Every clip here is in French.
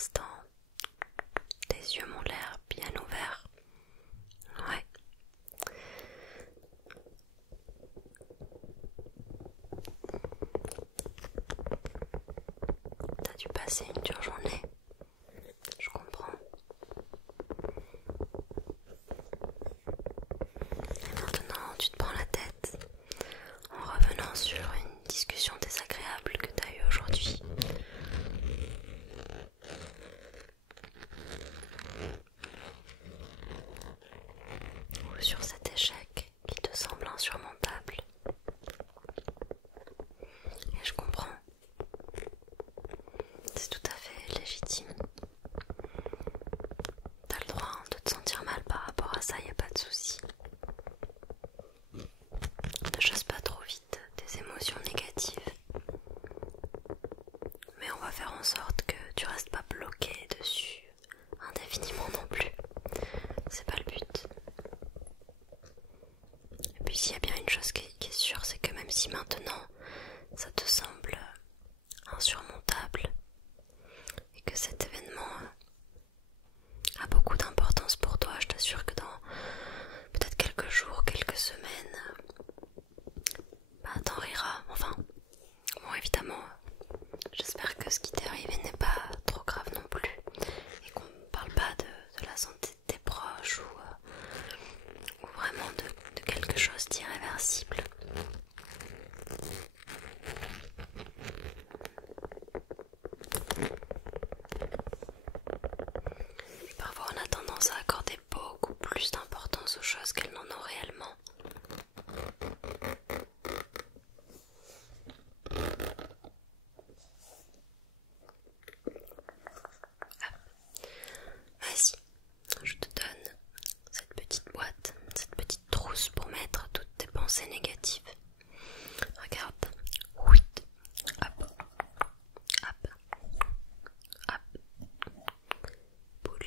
l'instant, tes yeux m'ont l'air bien ouverts. Ouais. T'as dû passer une dure journée. Je comprends. Et maintenant, tu te prends la tête en revenant sur une discussion désagréable que t'as eue aujourd'hui. Ou sur cet échec qui te semble insurmontable. Et je comprends. C'est tout à fait légitime. T'as le droit de te sentir mal par rapport à ça, y a pas de souci. Ne chasse pas trop vite tes émotions négatives. Mais on va faire en sorte que tu restes pas bloqué dessus indéfiniment non plus. C'est pas le but. Et puis s'il y a bien une chose qui est sûre, c'est que même si maintenant ça te semble insurmontable et que cet événement a beaucoup d'importance pour toi, je t'assure que dans peut-être quelques jours, quelques semaines, t'en riras. Enfin, bon évidemment, j'espère que ce qui t'est arrivé n'est pas trop grave non plus et qu'on ne parle pas de la santé de tes proches ou vraiment de quelque chose d'irréversible. Parfois on a tendance à accorder beaucoup plus d'importance aux choses qu'elles n'en ont réellement. Vas-y, je te donne cette petite boîte, cette petite trousse pour mettre toutes tes pensées négatives. Regarde. Oui. Hop. Hop. Hop. Boule.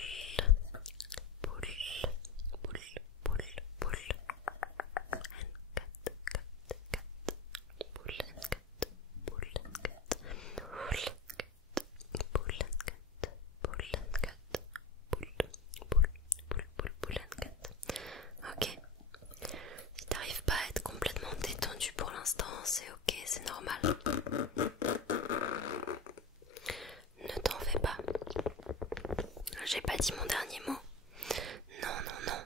Boule. Boule. Boule. Boule. N4. 4. Boule. N4. Boule. N4. Boule. N4. Boule. N4. Boule N4. Ok. Si t'arrives pas à être complètement détendu pour l'instant, c'est ok, c'est normal. Ne t'en fais pas. J'ai pas dit mon dernier mot. Non, non, non.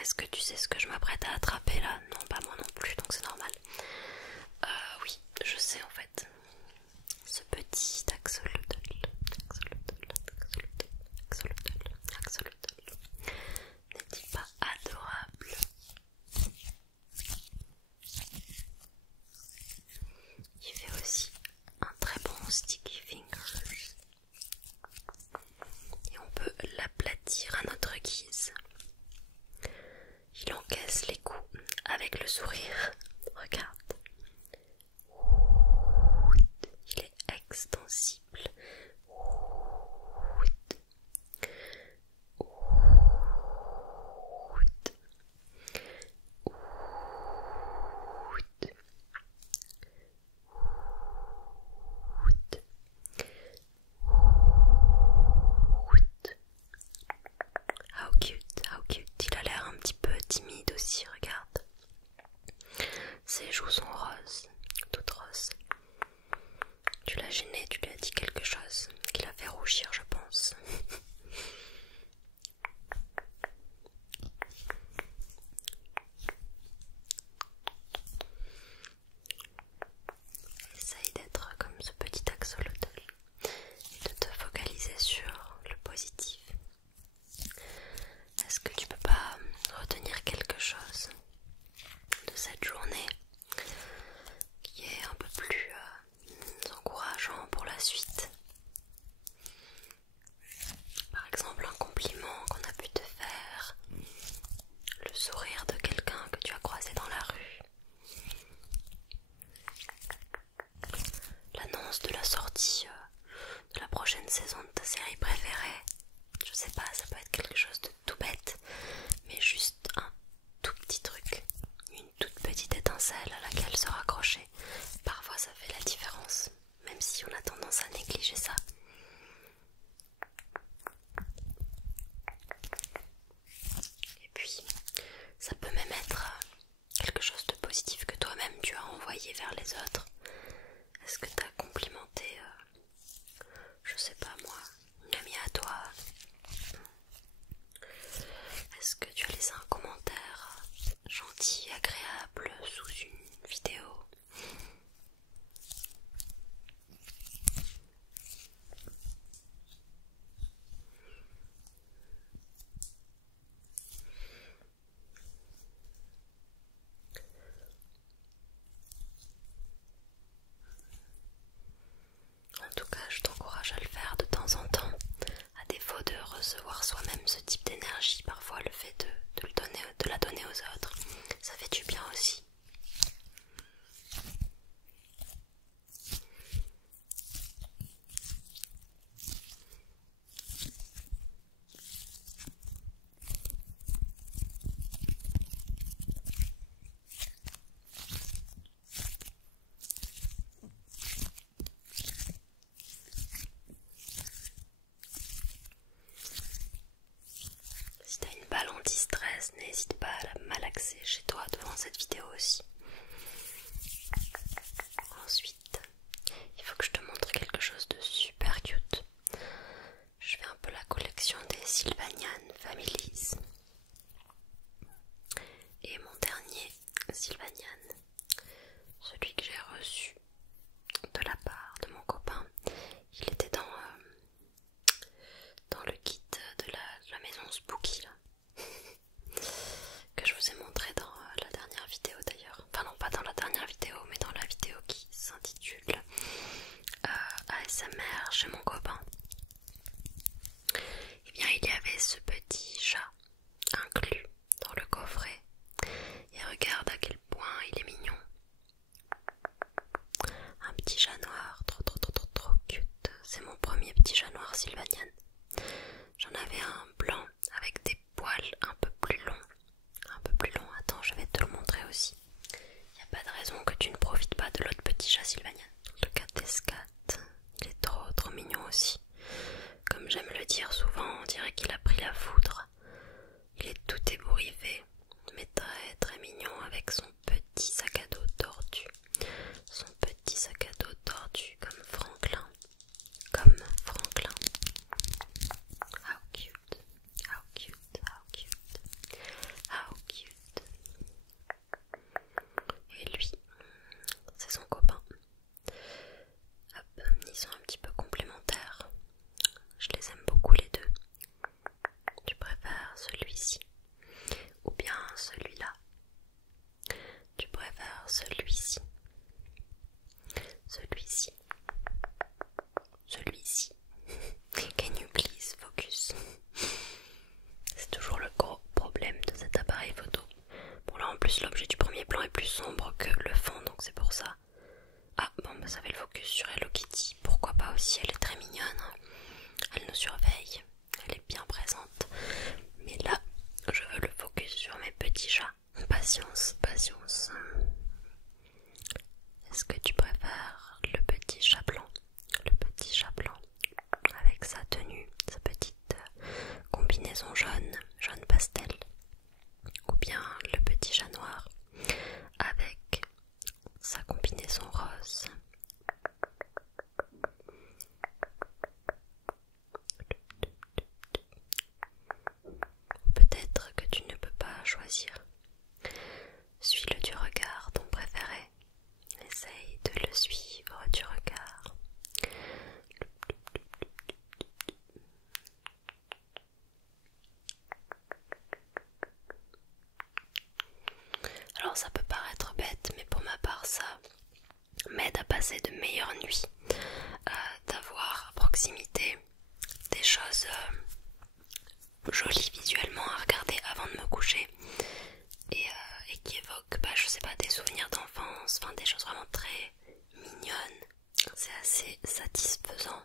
Est-ce que tu sais ce que je m'apprête à attraper là? Non, pas moi non plus, donc c'est normal. Oui, je sais en fait. Ce petit axolotl n'est-il pas adorable? Il fait aussi un très bon sticky fingers et on peut l'aplatir à notre guise. Il encaisse les coups avec le sourire. Regarde. Il est extensible. How cute, how cute. Il a l'air un petit peu timide aussi, regarde. recevoir soi-même ce type d'énergie, parfois le fait de la donner aux autres, ça fait du bien aussi. Si t'as une balle anti-stress, n'hésite pas à la malaxer chez toi devant cette vidéo aussi. Ensuite, il faut que je te montre quelque chose de super cute. Je fais un peu la collection des Sylvanian Families. Et mon dernier Sylvanian, celui que j'ai reçu de la part de mon copain, il était dans le kit de la maison Spooky là, que je vous ai montré dans la dernière vidéo d'ailleurs. Enfin non, pas dans la dernière vidéo, mais dans la vidéo qui s'intitule ASMR chez mon copain. Et bien il y avait ce petit chat inclus dans le coffret. Et regarde à quel point il est mignon. Un petit chat noir, trop cute. C'est mon premier petit chat noir Sylvanian. J'en avais un blanc avec des poils un peu plus longs. Attends, je vais te le montrer aussi. Il n'y a pas de raison que tu ne profites pas de l'autre petit chat Sylvanian. Le Catescat, il est trop mignon aussi. Comme j'aime le dire souvent, on dirait qu'il a pris la foudre. Il est tout ébouriffé, mais très mignon avec son petit sac à dos tordu. Son petit sac à dos tordu comme Franklin. How cute, how cute, how cute, how cute. Et lui, c'est son copain. Hop, ils sont un petit peu complémentaires. Je les aime beaucoup les deux. Tu préfères celui-ci ou bien celui-là? Tu préfères celui-ci? Celui-ci? Celui-ci? Can you please focus? C'est toujours le gros problème de cet appareil photo. Bon là en plus l'objet du premier plan est plus sombre que le fond, donc c'est pour ça. Ah bon bah ça fait le focus sur Hello Kitty. Pourquoi pas aussi, elle est très mignonne. Elle nous surveille, elle est bien présente. Mais là je veux le focus sur mes petits chats. Patience. Est-ce que tu préfères le petit chat blanc? Le petit chat blanc avec sa tenue, sa petite combinaison jaune pastel, ou bien le petit chat noir avec sa combinaison rose. Peut-être que tu ne peux pas choisir. Suis-le du regard, ton préféré. Essaye de le suivre du regard. Alors ça peut paraître bête, mais pour ma part ça m'aide à passer de meilleures nuits, d'avoir à proximité des choses jolies visuellement à regarder avant de me coucher et qui évoquent, je sais pas, des souvenirs d'enfance, enfin des choses vraiment très mignonnes. C'est assez satisfaisant.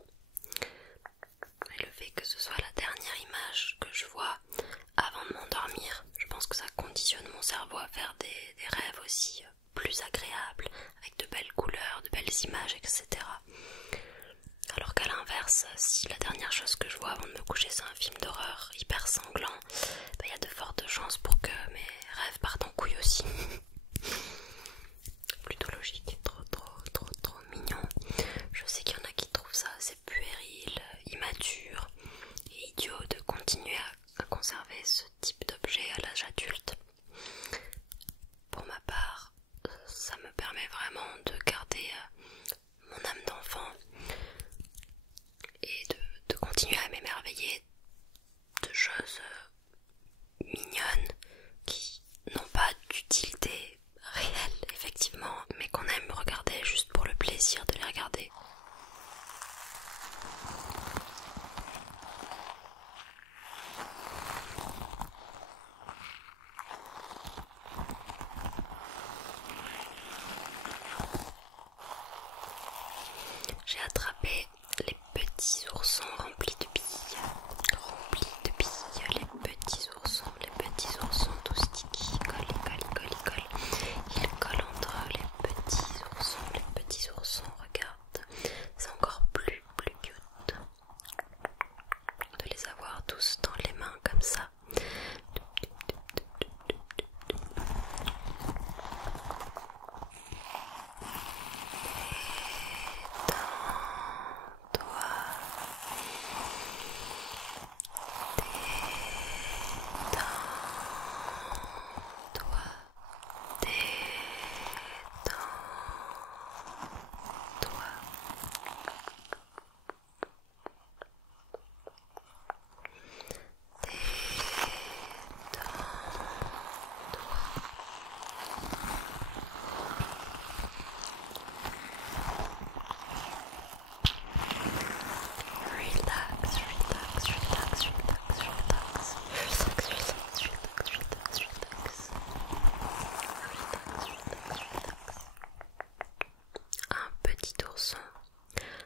Et le fait que ce soit la dernière image que je vois avant de m'endormir, je pense que ça conditionne mon cerveau à faire des rêves aussi plus agréables, avec de belles couleurs, de belles images, etc. Alors qu'à l'inverse, si la dernière chose que je vois avant de me coucher c'est un film d'horreur hyper sanglant, y a de fortes chances pour que mes rêves partent en couille aussi. Plutôt logique, trop mignon. Je sais qu'il y en a qui trouvent ça assez puéril, immature et idiot de continuer à conserver ce type d'objet à l'âge adulte. Pour ma part, ça me permet vraiment de garder mon âme d'enfant et de continuer à m'émerveiller de choses mignonnes qui n'ont pas d'utilité réelle effectivement, mais qu'on aime regarder juste pour le plaisir de les regarder. tous dans les mains comme ça.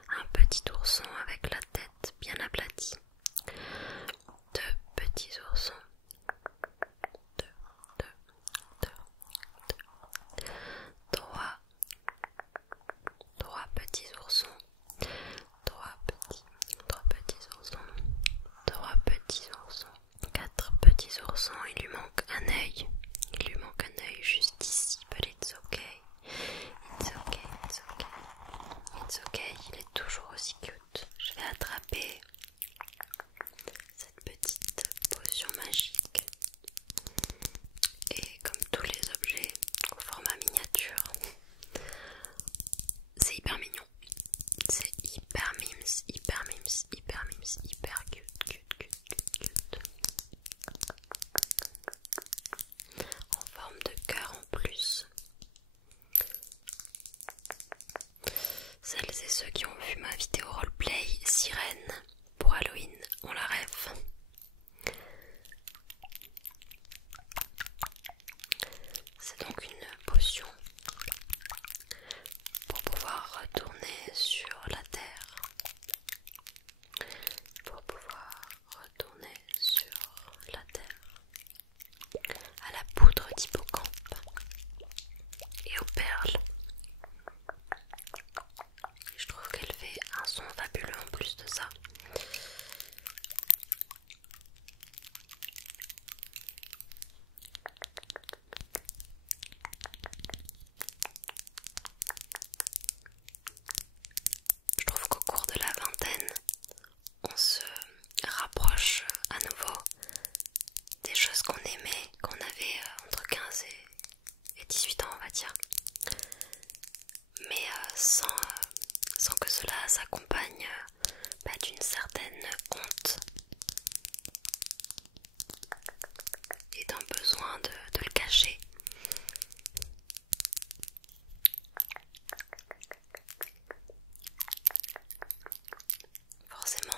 Un petit ourson avec la tête bien aplatie. Deux petits oursons. Trois petits oursons. Trois petits oursons. Quatre petits oursons. Il lui manque un œil. Juste ici. But it's okay. It's okay. Il est toujours aussi cute. Je vais attraper cette petite potion magique. Et comme tous les objets au format miniature, c'est hyper mignon. C'est hyper mimes, hyper cute. En forme de cœur en plus. Celles et ceux qui ont vu ma vidéo roleplay Sirène pour Halloween ont la ref. C'est donc une potion pour pouvoir retourner sur la terre. À la poudre d'hippocampe et aux perles. Et je trouve qu'elle fait un son fabuleux en plus de ça. Je trouve qu'au cours de la vingtaine, on se rapproche à nouveau des choses qu'on aimait, qu'on avait entre 15 et 18 ans, on va dire. Mais sans que cela s'accompagne d'une certaine honte et d'un besoin de le cacher. Forcément,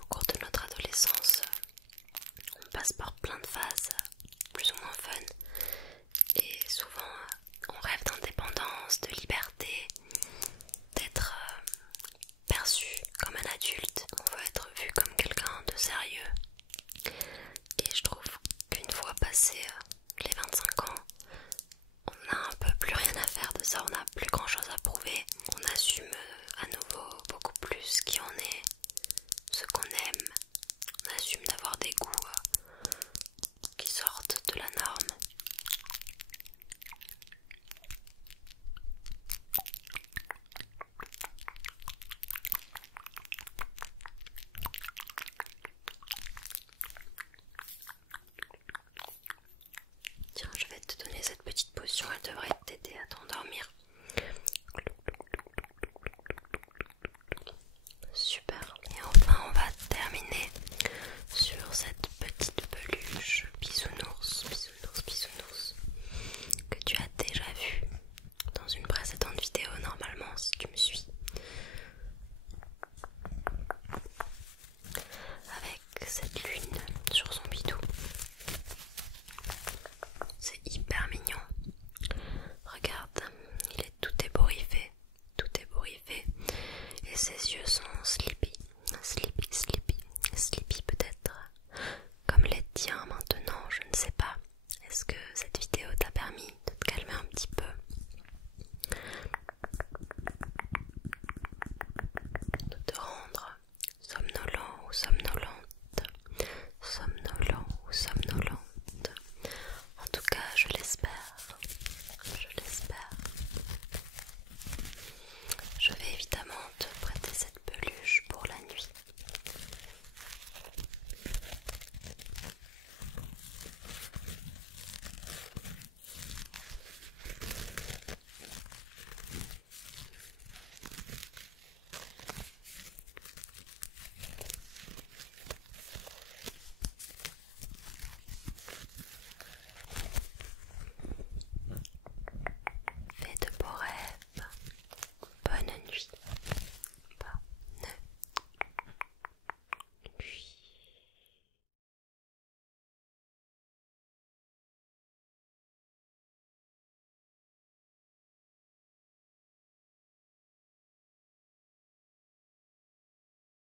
au cours de notre adolescence, on passe par plein de phases